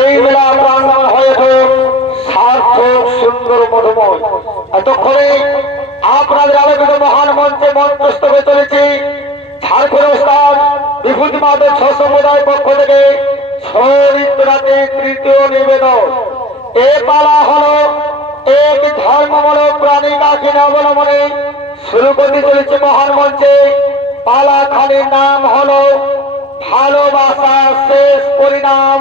এই মেলা প্রাঙ্গণ হয়েছে সার্থক সুন্দর মধুময়। এতক্ষণে আপনাদের আলোকিত মহান মঞ্চে মঞ্চস্থ হয়ে চলেছি ঝাড়খণ্ড ওস্তাদ বিভূতি মাধব সমুদায় পক্ষ থেকে সৌরিত্রাতে তৃতীয় নিবেদন। এ পালা হলো এক ধর্মমূলক প্রাণী কাহিনী অবলম্বনে শুরু করতে চলেছে মহান মঞ্চে। পালা খানির নাম হলো ভালোবাসার শেষ পরিণাম।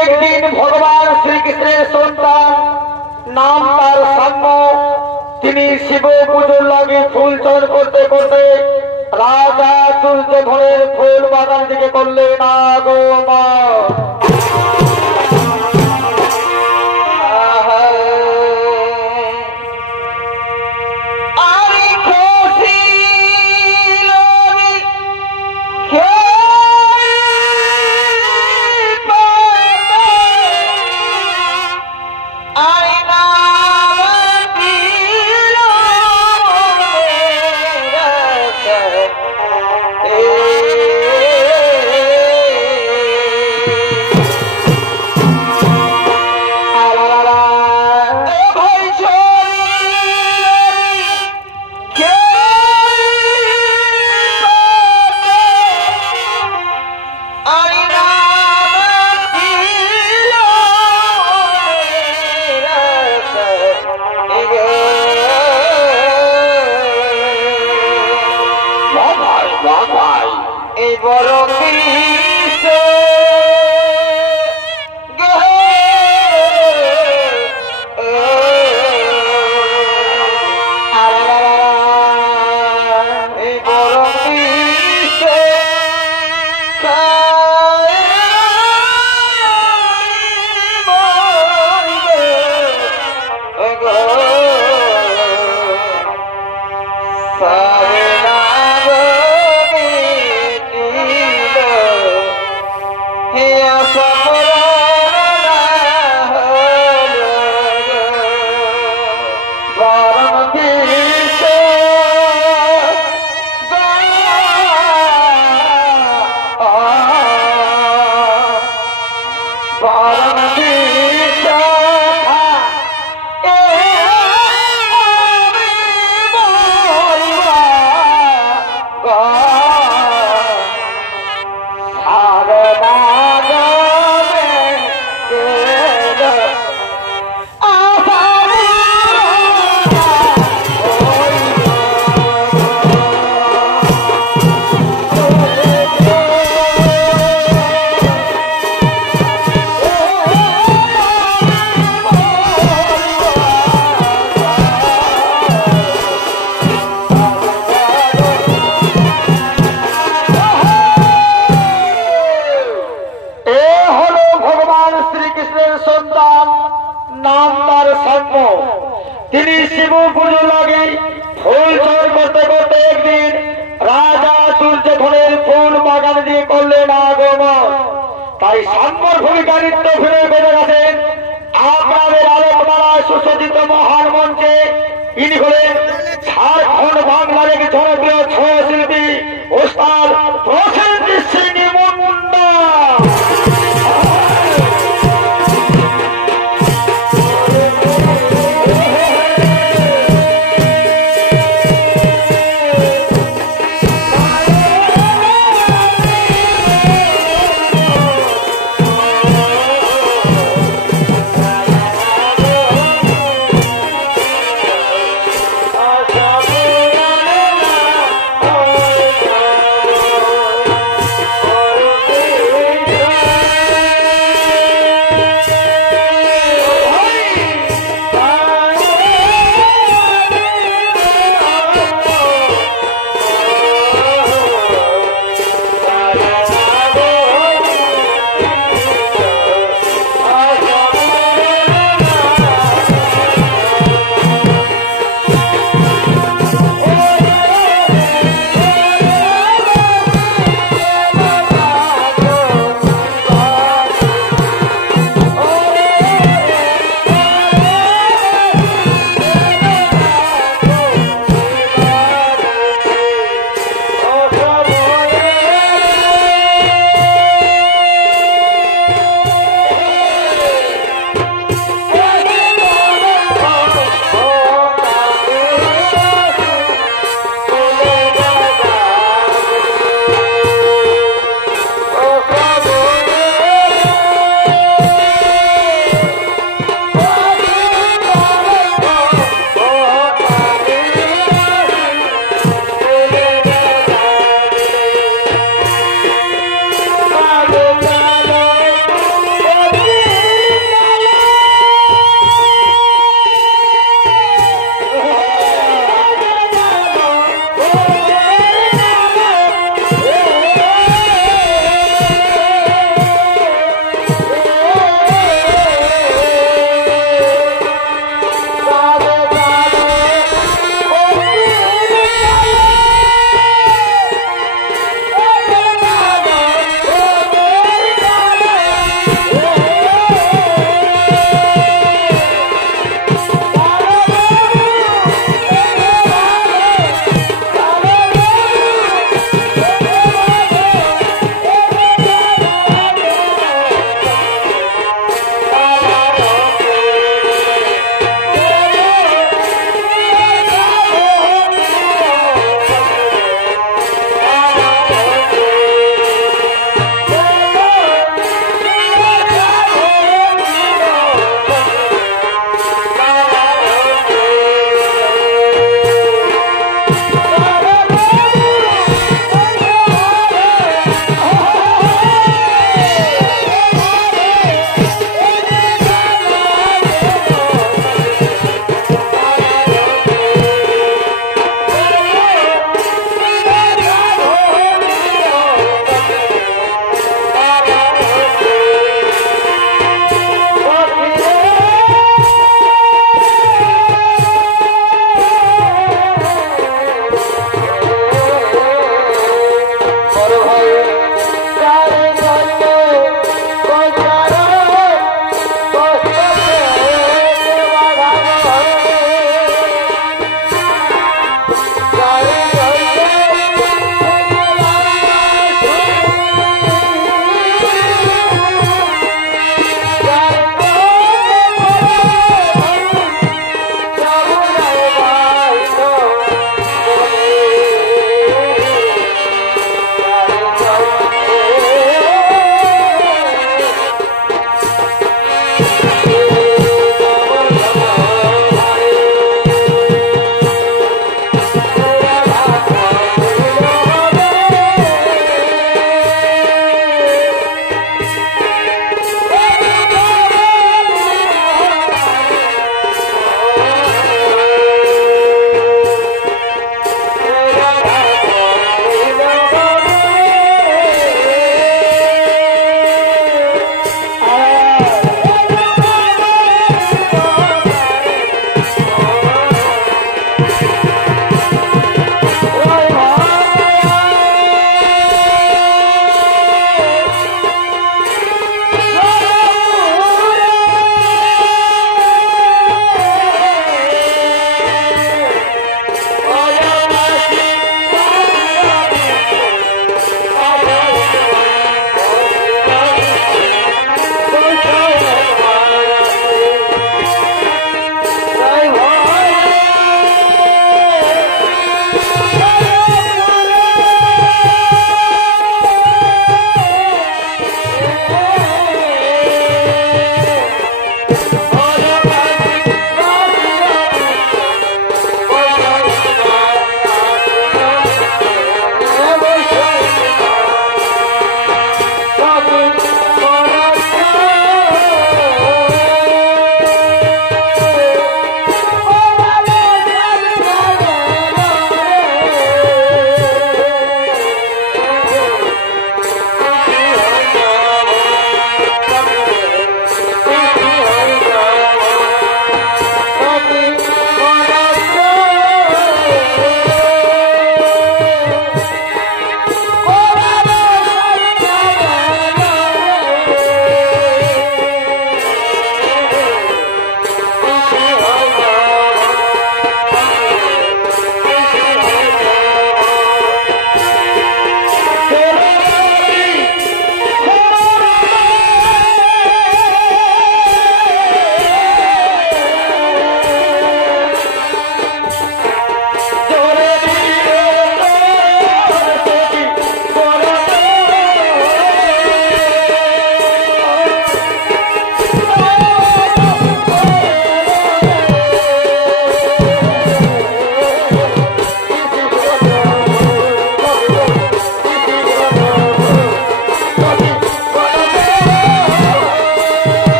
একদিন ভগবান শ্রীকৃষ্ণের সন্তান নাম তার সাম্য, তিনি শিব পুজোর লাগে ফুল চর করতে করতে রাজা দুর্যোধনের ফুল বাগান দিকে করলেন আগমন। তিনি শিব পুজো লাগে ফুল চর করতে করতে একদিন রাজা দুর্যোধনের ফুল বাগান দিয়ে করলেন আগমন। তাই সাম্যর ভূমিকা নৃত্য ফিরে বেঁধে গেছেন আপনাদের আলোকমালায় সুসজ্জিত মহান মঞ্চে। ইনি হলেন ঝাড়খণ্ড বাংলার এক জনপ্রিয় ছয় শিল্পী ওস্তাদ প্রসেনজিৎ সিং মুন্ডা।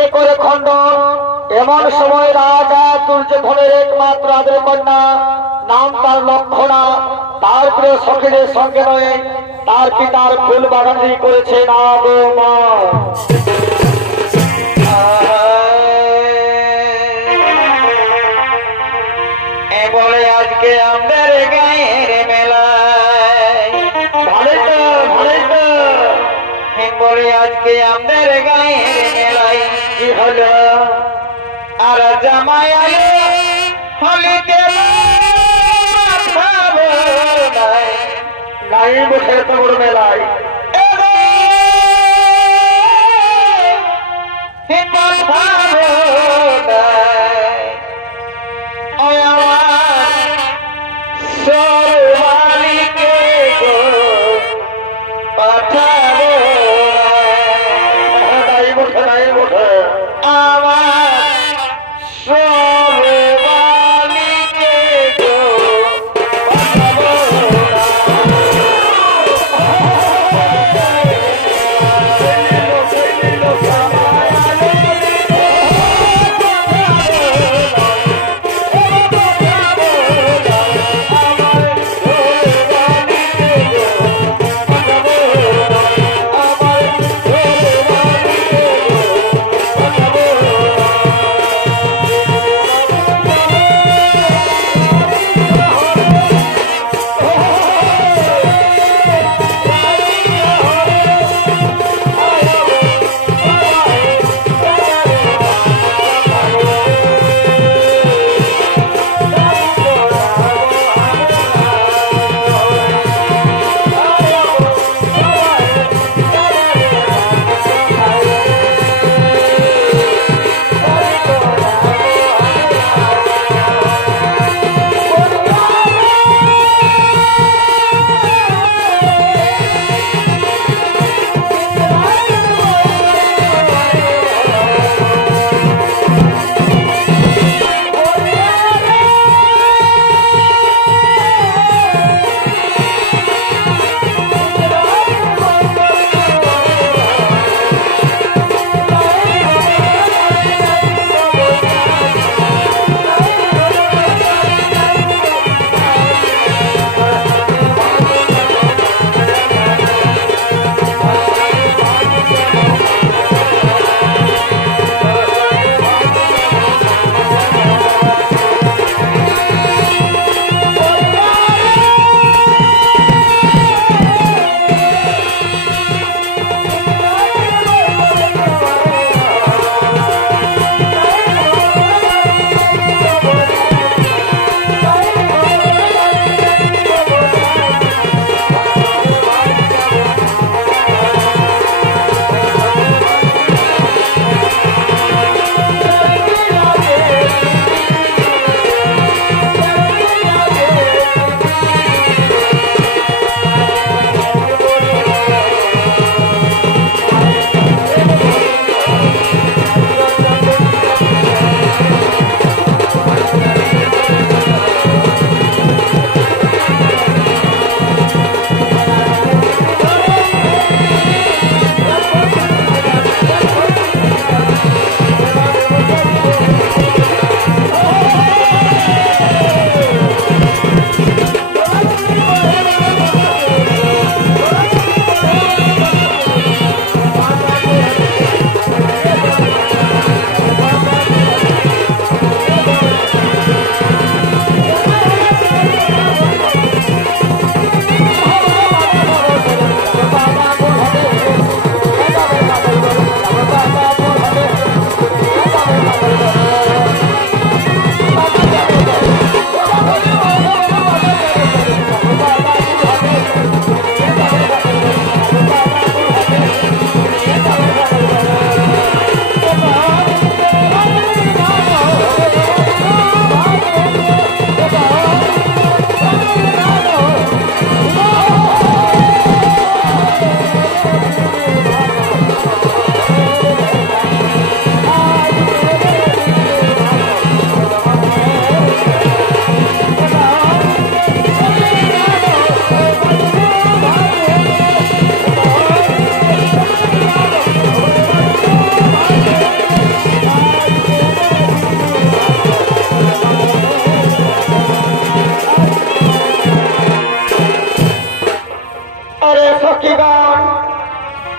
কে করে খণ্ডন। এমন সময় রাজা দুর্যোধনের একমাত্র আদর কন্যা, নাম তার লক্ষণা, তার প্রিয় সখীদের সঙ্গে নয়, তার পিতার ফুল বাগানি করেছে না গো মা। বলে আজকে আমাদের গায়ের মেলায়, ভালোই তো ভালোই তো। বলে আজকে আমাদের গায়ের মেলায় কি হলো? আর জামাই হলিতে নাই বসে এত বড় মেলায়।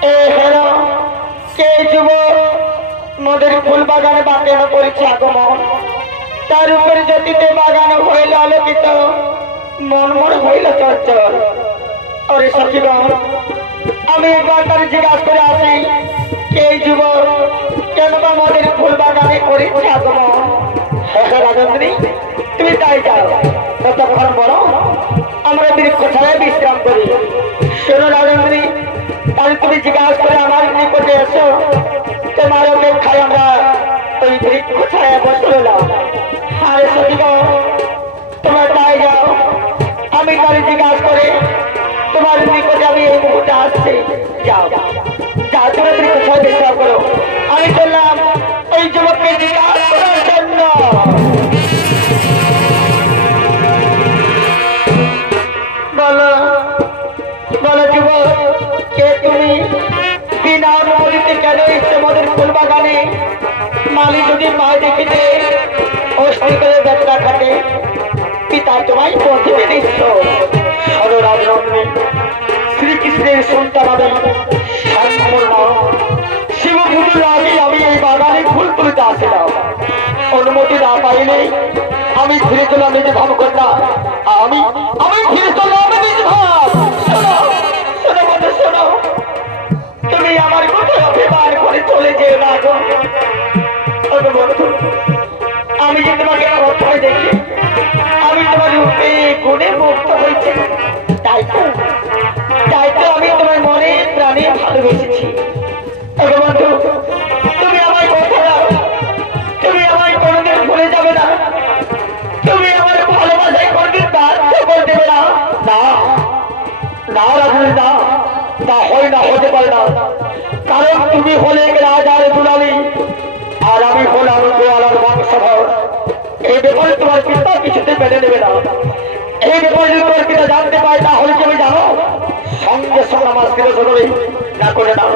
এ হেলো কে যুবক মোদের ফুল বাগানে বাগানো করেছে আগমন, তার উপরে জ্যোতিতে বাগানো হইল আলোকিত, মন মন হইল চঞ্চল। ওরে সখীগণ, আমি একবার তার জিজ্ঞাসা করে আসি, কে যুবক কেন বা মোদের ফুল বাগানে করেছে আগমন? রাজেন্দ্রী, তুমি তাই যাও, ততক্ষণ বলো আমরা বৃক্ষ ছায় বিশ্রাম করি। শোনো রাজেন্দ্রী, তাহলে তুমি জিজ্ঞাসা করে আমার নিকটে এসো, তোমার অপেক্ষায় আমরা ওই বৃক্ষ ছায় বসে রইলাম। আরে সখীগণ, তোমরা তাই যাও, আমি তাহলে জিজ্ঞাসা করে তোমার নিকটে আমি এই মুহূর্তে আসছি। যাও যাও, তোমরা বৃক্ষ ছায় বিশ্রাম করো। আমি চললাম ওই যুবককে জিজ্ঞাসা করার জন্য। বলো বলো যুবক, কে তুমি? বিনা অনুমতিতে কেন এসছে মোদের ফুল বাগানে? মালি যদি পায়ে দেখিতে অস্থি করে ব্যবসা খাটে, পিতা তোমায় পৌঁছে দিচ্ছ। সররাজনন্দী শ্রীকৃষ্ণের সন্তান আমি সম্পূর্ণ শিব পুজোর আগে আমি এই বাগানে ফুল তুলতে আসিলাম। অনুমতি না পাইলে আমি ফিরে চলাম নিজ ধাম কন্যা। আমি আমি ফিরে চলাম নিজ ধাম। শোনো শোনো বন্ধু, শোনো, তুমি আমার কোথায় অভিমান করে চলে যেও না গো। বন্ধু, আমি যে তোমাকে প্রথমে দেখি, আমি তোমার রূপে গুণে মুক্ত হয়েছি, তাই তো আমি তোমার মনে প্রাণে ভালোবেসেছি। বন্ধু, তুমি আমায় কথা দাও, তুমি আমায় কোনোদিন ভুলে যাবে না, তুমি আমার ভালোবাসায় কোনোদিন বাধ্য করে দেবে না। না না রাজনীতি, না তা হয় না, হতে পারে না, কারণ তুমি হলে রাজার দুলালি আর আমি হলাম গোয়ালার বংশধর। এই ব্যাপারে তোমার পিতা কিছুতে মেনে নেবে না। এই ব্যাপারে যদি তোমার পিতা জানতে পায়, তাহলে তুমি জানো সঙ্গে সঙ্গে আমার শিরোধরী না করে দাও।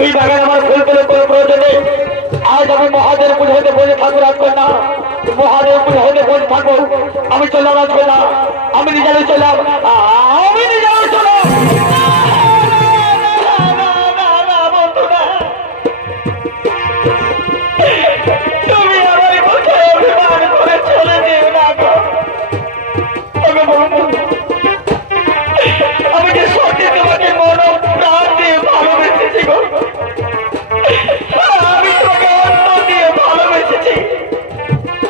এই বাগান আমার ফুল তুলে কোনো প্রয়োজন নেই। আজ আমি মহাদেব পুজো হতে বসে থাকবো রাজকন্যা, মহাদেব পুজো হতে বসে থাকবো। আমি চললাম রাজকন্যা, আমি নিজে চললাম, আমি নিজে চললাম। তুমি আমার কোথায় অভিমান করে চলে যেও না গো। আমি যে সত্যি তোমাকে মন প্রাণ দিয়ে ভালোবেসেছি গো, আমি তোমাকে অন্য দিয়ে ভালোবেসেছি,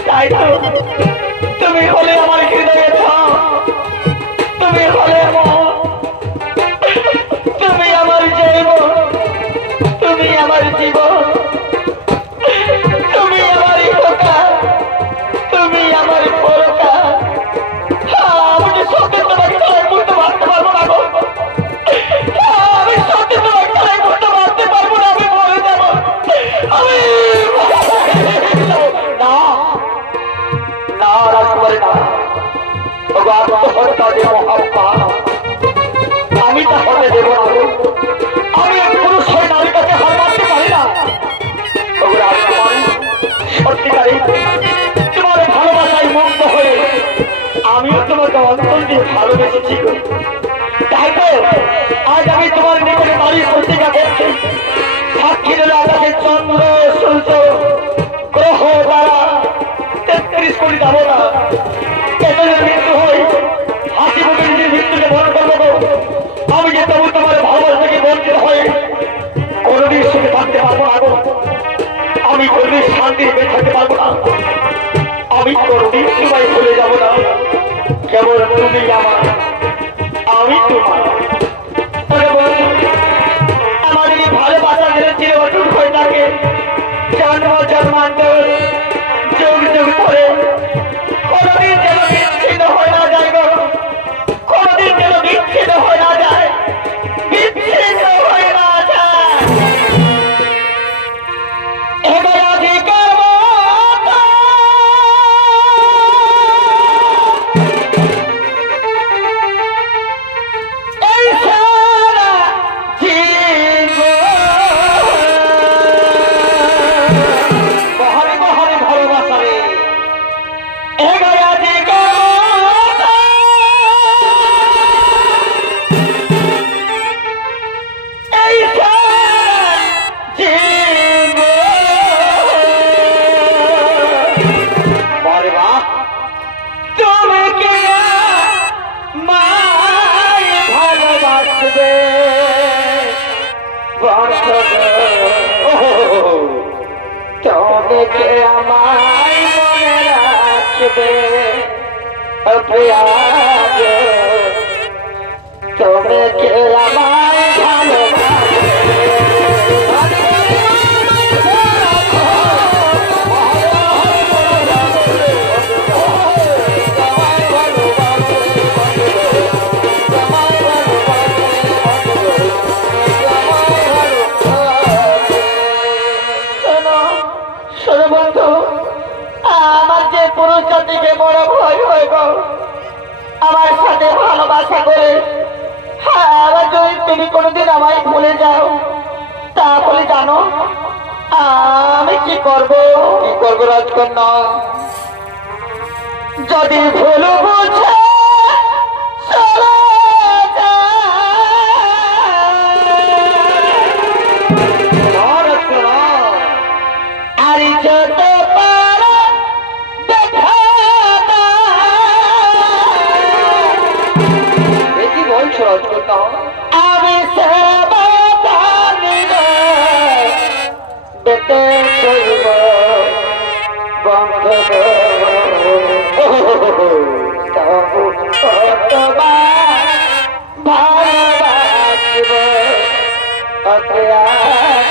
তাই তো তুমি হলে আমার হৃদয়ে থাম, তুমি হলে তুমি আমার জীবন, তুমি আমার জীবন, তুমি আমার ইহকা, তুমি আমার পরকা। আমি যে সত্যি তোমাকে ছাড়াই বুঝতে পারতে পারবো না গো, আমি সত্যি তোমাকে ছাড়াই বুঝতে পারতে পারবো না, আমি মরে যাবো, আমি না না রাজকুমারী না, আত্মহত্যা যে মহাপাপ, আমি তা হতে দেব না। আমি এক পুরুষ হয়ে নারীর কাছে হার মারতে পারি না। রাজকুমারী, সত্যিকারে তোমার ভালোবাসায় মুগ্ধ হয়ে আমিও তোমাকে অন্তর দিয়ে ভালোবেসেছি। তাই তো আজ আমি তোমার নিকটে নারী প্রতিজ্ঞা করছি, সাক্ষী দিল আকাশের চন্দ্র সূর্য গ্রহ দ্বারা 33 কোটি যাবো না, এতদের মৃত্যু হয়, হাসি মুখে নিজের মৃত্যুকে মনে করবো। আমি যে তবু তোমার ভালোবাসা থেকে বঞ্চিত হয়ে কোনদিন সুখে থাকতে পারবো না গো, আমি কোনদিন শান্তি বেঁচে থাকতে পারবো না, আমি কোনদিন তোমায় ভুলে যাবো না। কেবল তুমি আমার, আমি তোমার। আমার এই ভালোবাসা যেন চির অটুট হয়ে থাকে, জন্ম জন্মান্তর যুগ যুগ ধরে কোনদিন তুমি কে আমায় মনে রাখবে প্রিয়া গো, তুমি কে আমায় ভালোবাসবে। আমার যে পুরুষ জাতিকে বড় ভয় হয়ে গেল আমার সাথে ভালোবাসা করে, আবার যদি তুমি কোনোদিন আমায় ভুলে যাও তাহলে জানো আমি কি করব রাজকন্যা? যদি ভুল বুঝে চলে আর যত পারো দেখা কি বলছো রাজকন্যা? আমি সেবা বেটে করব বন্ধ তবু কতবার ভালোবাসব অপ্রিয়াগ,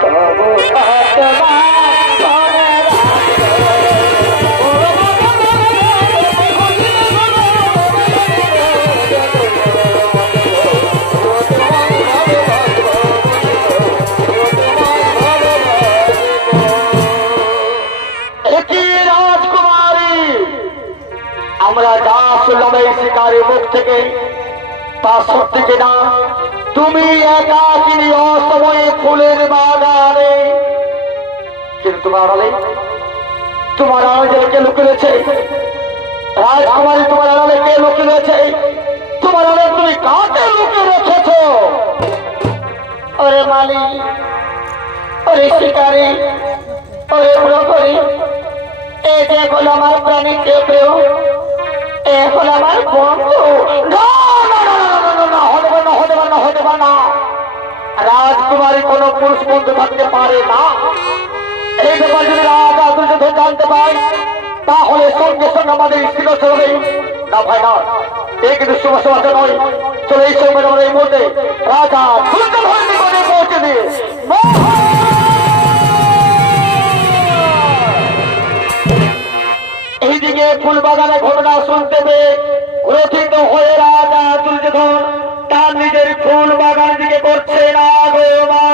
তবু কতবার মনে আমরা যা শুনলাম এই শিকারের মুখ থেকে তা সত্যি কিনা? তুমি একাকিনী অসময়ে ফুলের বাগানে, কিন্তু তোমার আড়ালে কে লুকিয়ে রয়েছে? রাজকুমারী, তোমার আড়ালে কে লুকিয়ে রয়েছে? তোমার আড়ালে তুমি কাকে লুকিয়ে রেখেছ? ওরে মালি, ওরে শিকারী, ওরে প্রহরী, এই যে হলো আমার প্রাণীর প্রিয়, এ হলো আমার বন্ধু। হতে পারে না, রাজকুমারী কোন পুরুষ বন্ধু থাকতে পারে না। এই ব্যাপার যদি রাজা দুর্যোধন জানতে পায় তাহলে সঙ্গে সঙ্গে আমাদের স্ত্রী চলবে না। ভাই না, এই কিন্তু শুভ সমাচার নয়। চলে এই সময় আমরা এই মুহূর্তে রাজা দুর্যোধনের নিকটে পৌঁছে দিয়ে এইদিকে ফুলবাগানে ঘটনা শুনতে পেয়ে ক্রোধিত হয়ে রাজা দুর্যোধন তার নিজের ফুল বাগান দিকে করছে না গো মা।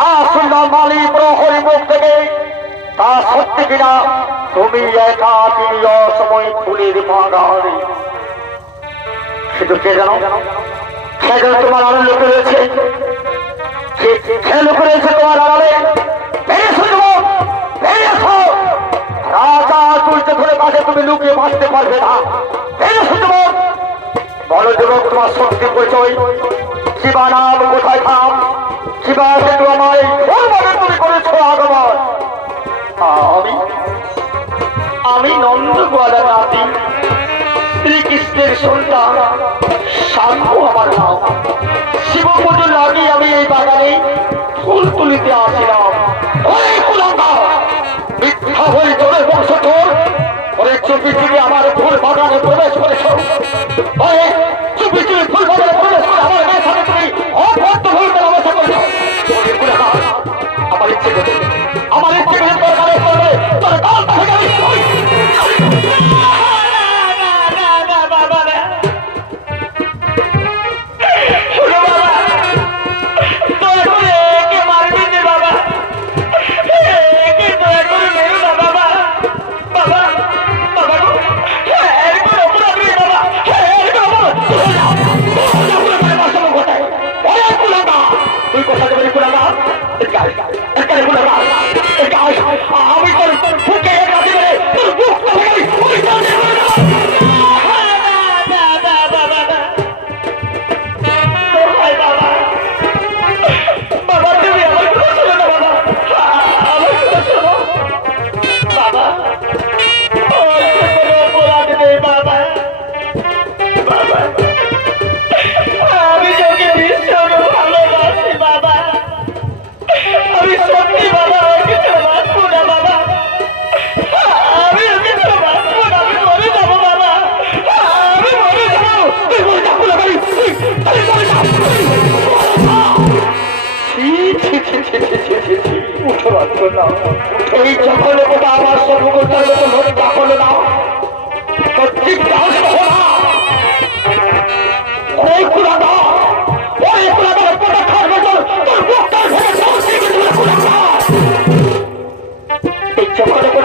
যা শুনলাম মালি প্রহরী মুখ থেকে তা সত্যি কিনা তুমি একা তিনি অসময় ফুলের বাগানে শুধু কে জানো সেখানে তোমার আড়াল লোক রয়েছে সে লোক রয়েছে তোমার আড়ালে রাজা তুলতে ধরে পাশে তুমি লুকিয়ে বাঁচতে পারবে না বলো যুবক তোমার সত্যি পরিচয় শিবা নাম কোথায় থাম শিবা সেতু আমার তুমি করেছো আগমন আমি নন্দ গোয়ালা নাতি শ্রীকৃষ্ণের সন্তান শাম্ভু আমার নাম শিব পুজো লাগিয়ে আমি এই বাগানে ফুল তুলিতে আসিলাম মিথ্যা হয়ে তোদের বংশধর ওরে চুপি চুপি আমার ফুল বাগানে প্রবেশ করেছ চুপি চুপি ফুল বাগানে প্রবেশ করে আমার মেয়ের সাথে তুমি অভ্যর্থ ভুল ব্যবস্থা করেছ আমার ইচ্ছে করে তোর কালে করবে তোর কাল থেকে এই যখন আমার সর্বকর্তার মতো লজ্জা হলো না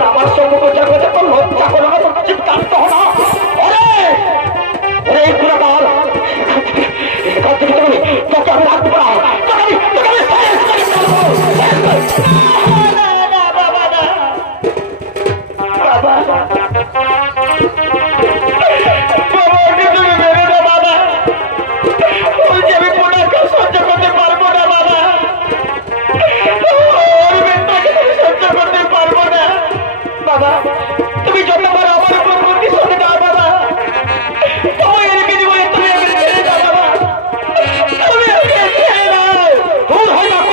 আমার সর্বকর্তার মধ্যে তো লজ্জা হলো না তোর চিৎকার তো হলো তোকে আমি রাখতে পারবো তুমি যতবার আমার উপর প্রতিশোধ দাও বাবা তুমি এদিকে দিব তুমি ছেড়ে দাও বাবা তুমি ছেড়ে দাও দূর হয়ে যাও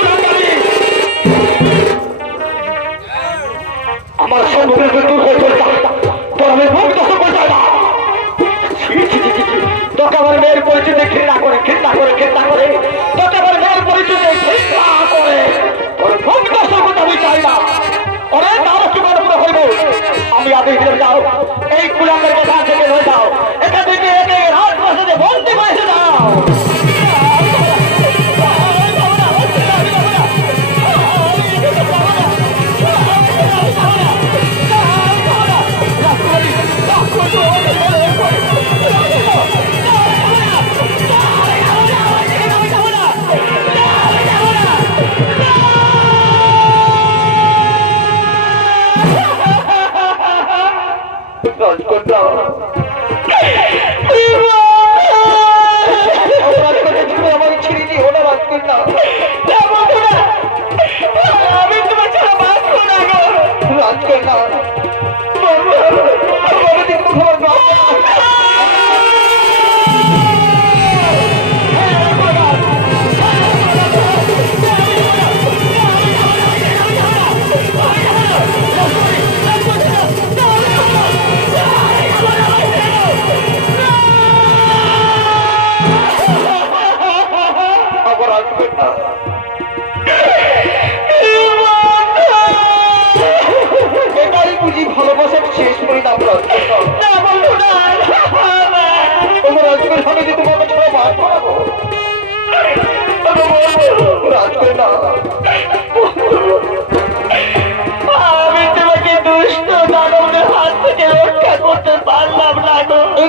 আমার সম্মুখে দূর হয়ে চলে যাও তোর আমি মুখ দর্শন করতে না তোকে আমার মেয়ের পরিচয় ঘৃণা করে তোকে আমার মেয়ের পরিচয় ঘৃণা করে তোর মুখ দর্শন করতে আমি চাই না ওরে তারা কি বড় বড় হইব আমি আদেশ দিয়ে যাও এই কুলাঙ্গের কথা থেকে হয়ে যাও এখান থেকে একে রাত বসে বলতে পারছে যাও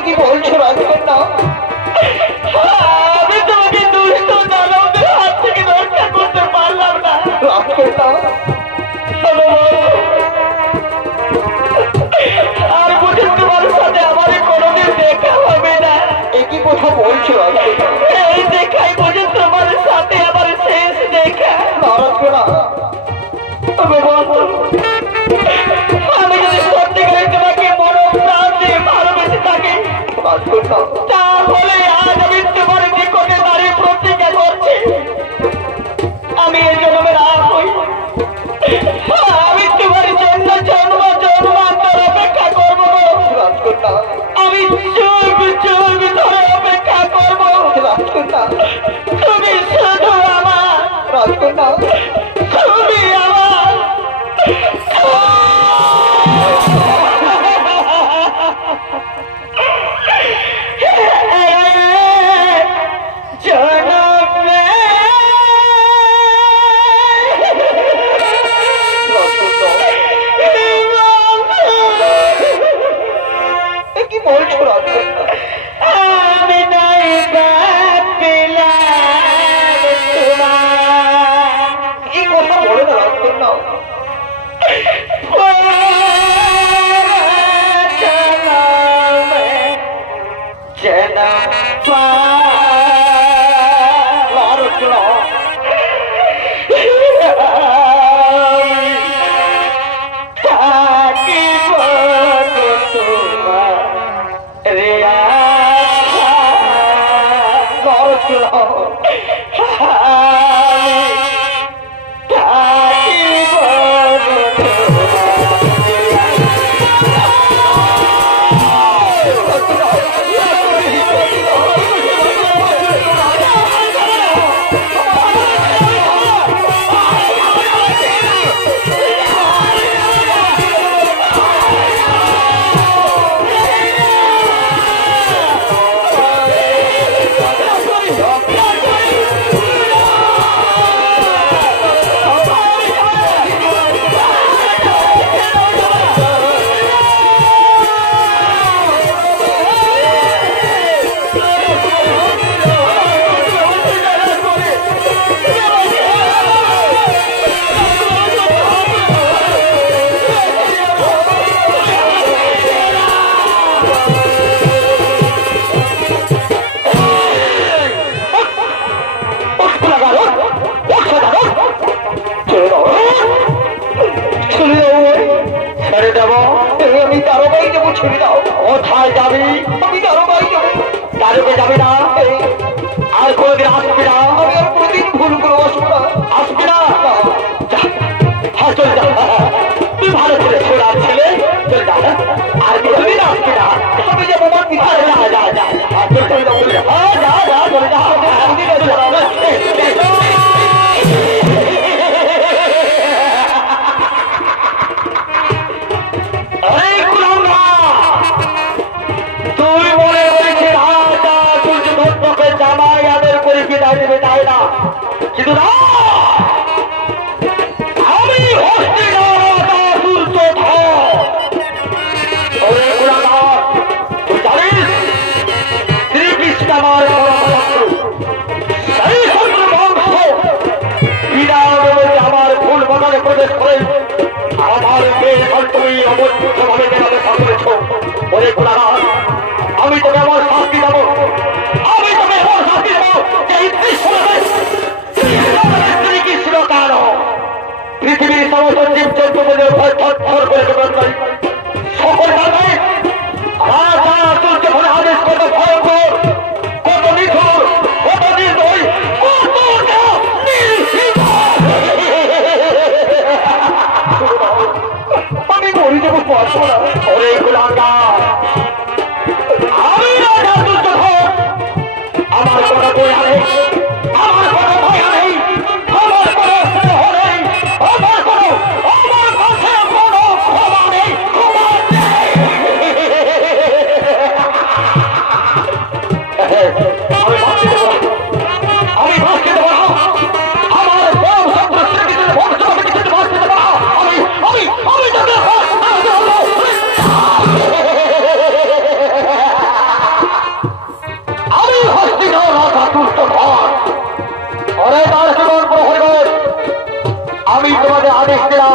কি বলছো রাজকন্যা? আমি তোমাকে দুষ্ট দানবদের হাত থেকে রক্ষা করতে পারলাম না রাজকন্যা। আর বুঝে তোমার সাথে আমার কোনোদিন দেখা হবে না। একই কথা বলছো রাজকন্যা? এই দেখাই বুঝে তোমার সাথে আমার শেষ দেখা। রাজকন্যা আমি যদি সত্যিকারে তোমাকে মরণ প্রাণ দিয়ে ভালোবেসে থাকি তাহলে আজ আমি তোমার নিকটে দাঁড়িয়ে প্রতিজ্ঞা করছি আমি এই জন্মের আর হই আমি তোমার জন্য জন্ম জন্মান্তর অপেক্ষা করবো রাজকন্যা। আমি যুগ যুগ ধরে অপেক্ষা করবো রাজকন্যা। তুমি শুধু আমার রাজকন্যা, তুমি আমার কি বলছো রাজকন্যা? আমি নাই এই কথা বলে না রাজকন্যা। আমি দারোগাই যাবো, ছেড়ে দাও। কোথায় যাবি? আমি দারোগাই যাবো। দারোগে যাবি না? আর কোনোদিন আসবি না? আমি আর কোনোদিন ভুল করে আসবো না। আসবি না? হ্যাঁ চল যা, তুই ভালো ছেলে, ছোড়ার ছেলে, চল যা। আর কোনোদিন আসবি না। আমি যাবো আমার পিতা। যা যা যা, চল যাবো। হ্যাঁ যা যা, চলে যা। কিন্তু আমি শ্রীকৃষ্ণ আমার আমার ফুল বাগানে প্রবেশ করে আমার তুমি অবশ্যভাবে বেড়াতে করেছ। ওরে গুণাগার, আমি তোকে আমার শাস্তি দেবো, আমি তোকে আমার শাস্তি দেবো। শ্রীকৃষ্ণ কার পৃথিবীর সমস্ত জীব জন্তু বলে সকল ভাবে রাজা তুলতে ফলে আদেশ কত ভয়ঙ্কর, কত নিঠুর, কত নির্দয়, আমি মরি যাবো পারবো না। ওরে গুণাগার, আমি রাজা তুলতে আমার কোনো বই নেই, আমার কোনো ভয় নেই, আমার কোনো স্নেহ নেই, আমার কাছে কোনো স্ত্রীরা